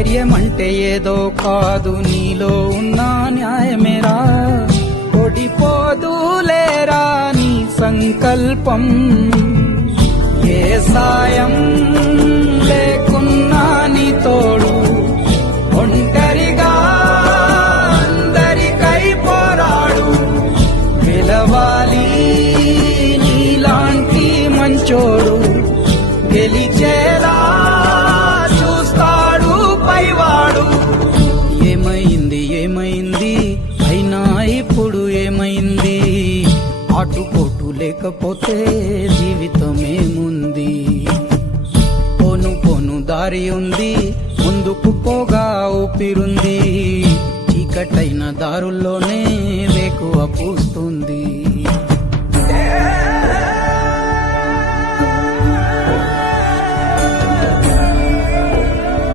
ధైర్యం అంటే ఏదో కాదు, నీలో ఉన్న న్యాయమేరా. ఓడిపోదులేరా నీ సంకల్పం. ఏ సాయం లేకున్నా నీ తోడు, ఒంటరిగా అందరికై పోరాడు. గెలవాలి నీలాంటి మంచోడు, గెలిచేలా చూస్తాడు పైవాడు. ఏమైంది ఏమైంది అయినా ఇప్పుడు ఏమైంది, ఆటుపోటు లేకపోతే జీవితమేముంది. పోను పోను దారి ఉంది, ముందుకు పోగా ఊపిరుంది. చీకటైన దారుల్లోనే వేకువ పూస్తుంది.